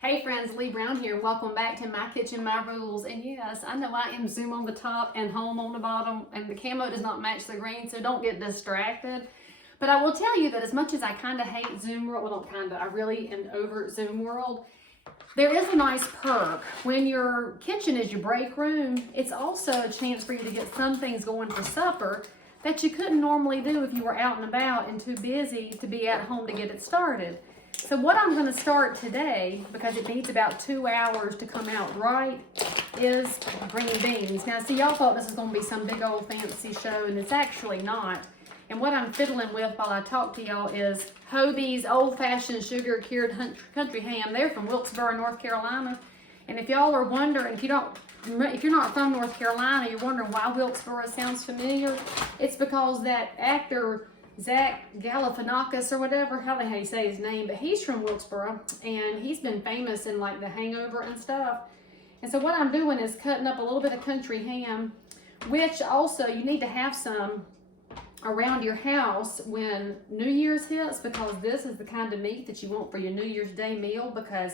Hey friends, Leigh Brown here. Welcome back to My Kitchen, My Rules. And yes, I know I am zoom on the top and home on the bottom, and the camo does not match the green, so don't get distracted. But I will tell you that as much as I kind of hate Zoom World, well, not kind of, I really am over Zoom World, there is a nice perk. When your kitchen is your break room, it's also a chance for you to get some things going for supper that you couldn't normally do if you were out and about and too busy to be at home to get it started. So what I'm going to start today, because it needs about 2 hours to come out right, is green beans. Now, see, y'all thought this was going to be some big old fancy show, and it's actually not. And what I'm fiddling with while I talk to y'all is Hobie's old-fashioned sugar-cured country ham. They're from Wilkesboro, North Carolina. And if y'all are wondering, if you're not from North Carolina, you're wondering why Wilkesboro sounds familiar, it's because that actor 𝙒𝙏𝙃𝘼𝙏𝙃 or whatever, how do you say his name, but he's from Wilkesboro, and he's been famous in like The Hangover and stuff. And so what I'm doing is cutting up a little bit of country ham, which also you need to have some around your house when New Year's hits, because this is the kind of meat that you want for your New Year's Day meal, because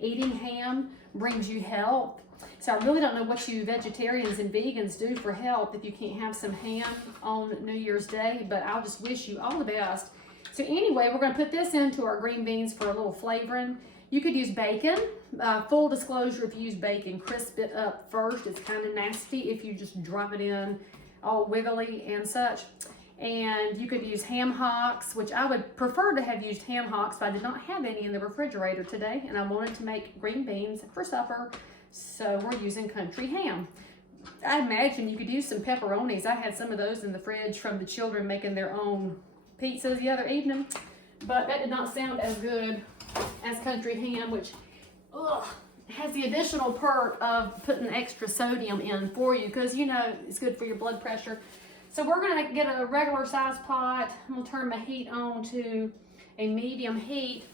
eating ham brings you health. So I really don't know what you vegetarians and vegans do for health if you can't have some ham on New Year's Day, but I'll just wish you all the best. So anyway, we're going to put this into our green beans for a little flavoring. You could use bacon. Full disclosure, if you use bacon, crisp it up first. It's kind of nasty if you just drop it in all wiggly and such. And you could use ham hocks, which I would prefer to have used ham hocks, but I did not have any in the refrigerator today, and I wanted to make green beans for supper. So we're using country ham. I imagine you could use some pepperonis. I had some of those in the fridge from the children making their own pizzas the other evening, but that did not sound as good as country ham, which has the additional perk of putting extra sodium in for you, because you know it's good for your blood pressure. So we're gonna get a regular size pot. I'm gonna turn my heat on to a medium heat,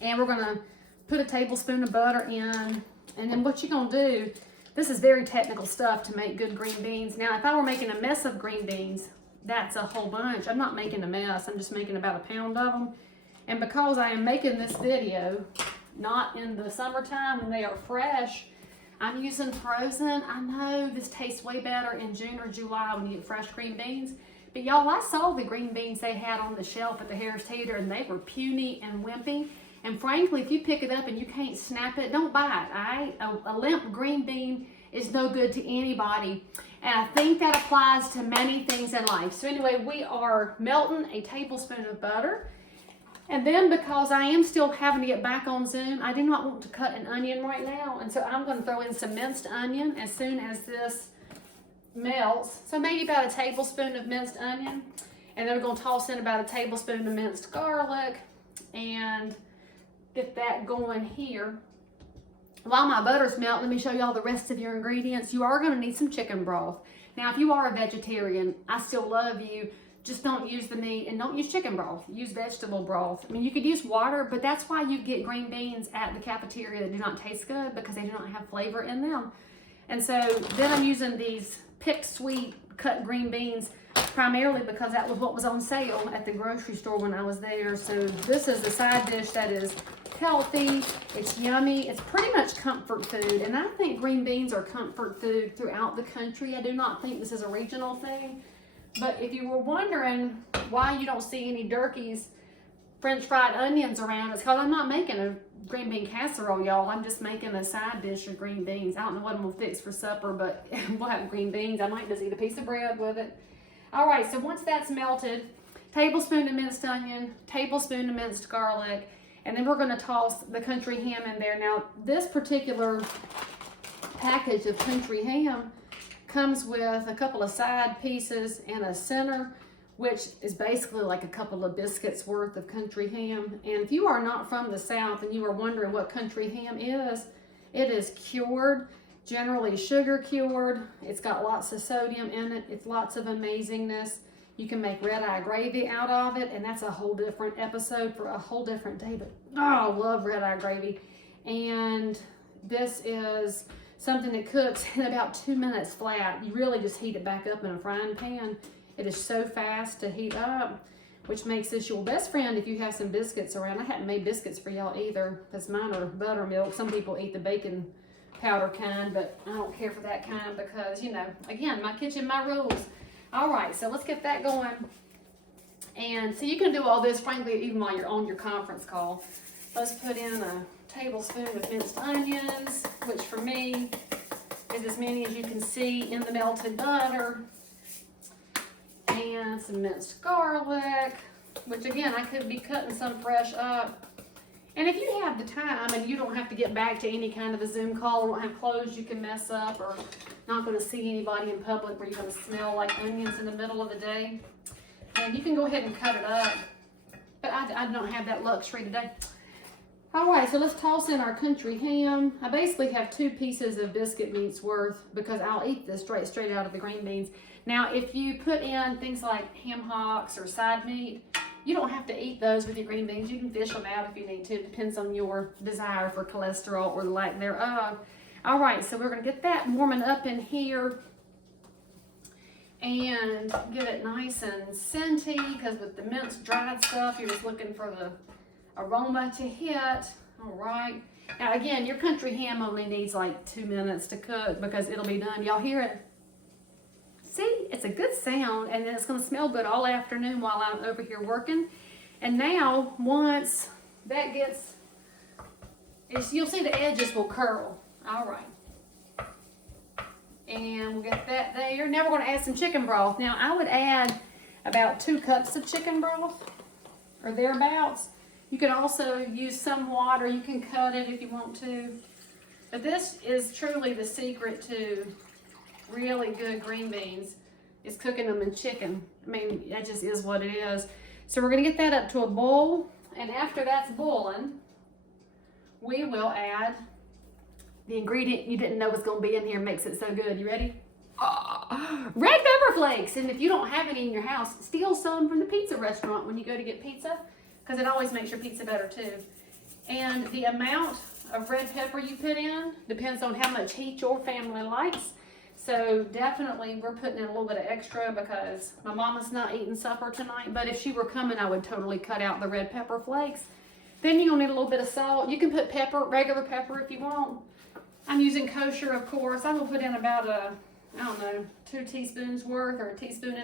and we're gonna put a tablespoon of butter in. And then what you're gonna do, this is very technical stuff to make good green beans. Now, if I were making a mess of green beans, that's a whole bunch. I'm not making a mess, I'm just making about a pound of them. And because I am making this video, not in the summertime when they are fresh, I'm using frozen. I know this tastes way better in June or July when you get fresh green beans. But y'all, I saw the green beans they had on the shelf at the Harris Teeter, and they were puny and wimpy. And frankly, if you pick it up and you can't snap it, don't buy it, all right? A limp green bean is no good to anybody. And I think that applies to many things in life. So anyway, we are melting a tablespoon of butter. And then because I am still having to get back on Zoom, I do not want to cut an onion right now. And so I'm going to throw in some minced onion as soon as this melts. So maybe about a tablespoon of minced onion. And then we're going to toss in about a tablespoon of minced garlic and get that going here. While my butter's melting, let me show y'all the rest of your ingredients. You are going to need some chicken broth. Now, if you are a vegetarian, I still love you. Just don't use the meat and don't use chicken broth. Use vegetable broth. I mean, you could use water, but that's why you get green beans at the cafeteria that do not taste good, because they do not have flavor in them. And so then I'm using these picked sweet cut green beans primarily because that was what was on sale at the grocery store when I was there. So this is a side dish that is healthy, it's yummy, it's pretty much comfort food. And I think green beans are comfort food throughout the country. I do not think this is a regional thing. But if you were wondering why you don't see any Durkee's French fried onions around, it's because I'm not making a green bean casserole, y'all. I'm just making a side dish of green beans. I don't know what I'm gonna fix for supper, but we'll have green beans. I might just eat a piece of bread with it. All right, so once that's melted, tablespoon of minced onion, tablespoon of minced garlic, and then we're gonna toss the country ham in there. Now, this particular package of country ham comes with a couple of side pieces and a center, which is basically like a couple of biscuits worth of country ham. And if you are not from the South and you are wondering what country ham is, it is cured, generally sugar cured. It's got lots of sodium in it. It's lots of amazingness. You can make red-eye gravy out of it, and that's a whole different episode for a whole different day, but oh, I love red-eye gravy. And this is something that cooks in about 2 minutes flat. You really just heat it back up in a frying pan. It is so fast to heat up. which makes this your best friend if you have some biscuits around. I hadn't made biscuits for y'all either, because mine are buttermilk. Some people eat the baking powder kind, but I don't care for that kind because, you know, again, my kitchen, my rules. All right, so let's get that going. And so you can do all this, frankly, even while you're on your conference call. Let's put in a tablespoon of minced onions, which for me is as many as you can see in the melted butter. And some minced garlic, which again, I could be cutting some fresh up. And if you have the time and you don't have to get back to any kind of a Zoom call or don't have clothes you can mess up or not going to see anybody in public where you're going to smell like onions in the middle of the day, and you can go ahead and cut it up. But I don't have that luxury today. All right, so let's toss in our country ham. I basically have 2 pieces of biscuit meat's worth because I'll eat this straight out of the green beans. Now, if you put in things like ham hocks or side meat, you don't have to eat those with your green beans. You can fish them out if you need to. It depends on your desire for cholesterol or the lack thereof. All right, so we're gonna get that warming up in here and get it nice and scenty, because with the minced dried stuff, you're just looking for the aroma to hit. All right. Now again, your country ham only needs like 2 minutes to cook because it'll be done. Y'all hear it? See, it's a good sound, and then it's gonna smell good all afternoon while I'm over here working. And now, once that gets, you'll see the edges will curl. All right. And we'll get that there. Now we're gonna add some chicken broth. Now I would add about 2 cups of chicken broth or thereabouts. You can also use some water. You can cut it if you want to. But this is truly the secret to really good green beans, is cooking them in chicken. I mean, that just is what it is. So we're gonna get that up to a boil, and after that's boiling, we will add the ingredient you didn't know was gonna be in here, makes it so good. You ready? Red pepper flakes. And if you don't have any in your house, steal some from the pizza restaurant when you go to get pizza, because it always makes your pizza better too. And the amount of red pepper you put in depends on how much heat your family likes. So definitely we're putting in a little bit of extra because my mama's not eating supper tonight, but if she were coming, I would totally cut out the red pepper flakes. Then you'll need a little bit of salt. You can put pepper, regular pepper if you want. I'm using kosher, of course. I'm gonna put in about I don't know, 2 teaspoons worth, or 1.5 teaspoons.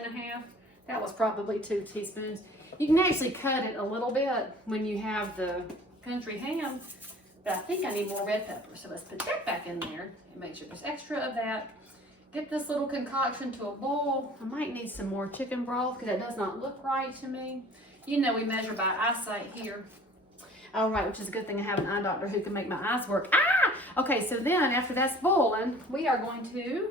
That was probably 2 teaspoons. You can actually cut it a little bit when you have the country ham, but I think I need more red pepper. So let's put that back in there and make sure there's extra of that. Get this little concoction to a boil. I might need some more chicken broth because that does not look right to me. You know we measure by eyesight here. All right, which is a good thing I have an eye doctor who can make my eyes work. Ah! Okay, so then after that's boiling, we are going to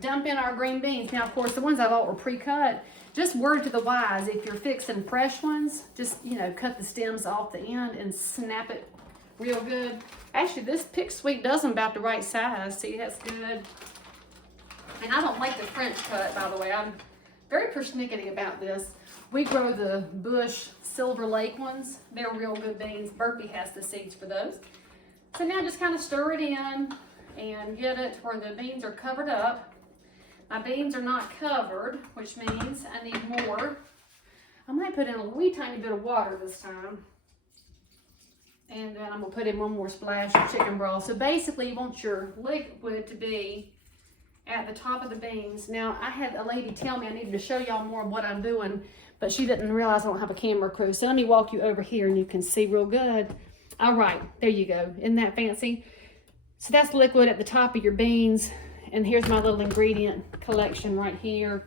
dump in our green beans. Now, of course, the ones I bought were pre-cut. Just word to the wise, if you're fixing fresh ones, just, you know, cut the stems off the end and snap it real good. Actually, this 𝙃𝑀 does them about the right size. See, that's good. And I don't like the French cut, by the way. I'm very persnickety about this. We grow the bush Silver Lake ones. They're real good beans. Burpee has the seeds for those. So now just kind of stir it in and get it where the beans are covered up. My beans are not covered, which means I need more. I might put in a wee tiny bit of water this time. And then I'm gonna put in one more splash of chicken broth. So basically you want your liquid to be at the top of the beans. Now, I had a lady tell me I needed to show y'all more of what I'm doing, but she didn't realize I don't have a camera crew. So let me walk you over here and you can see real good. All right, there you go. Isn't that fancy? So that's liquid at the top of your beans. And here's my little ingredient collection right here.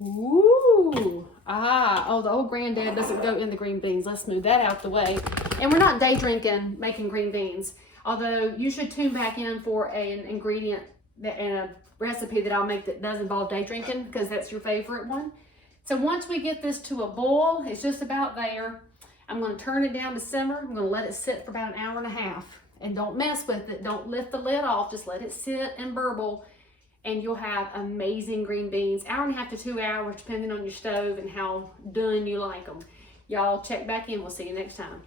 Ooh, oh, the old granddad doesn't go in the green beans. Let's move that out the way. And we're not day drinking making green beans, although you should tune back in for an ingredient and a recipe that I'll make that does involve day drinking, because that's your favorite one. So once we get this to a boil, it's just about there. I'm going to turn it down to simmer. I'm going to let it sit for about 1.5 hours. And don't mess with it. Don't lift the lid off. Just let it sit and burble, and you'll have amazing green beans. 1.5 to 2 hours, depending on your stove and how done you like them. Y'all check back in. We'll see you next time.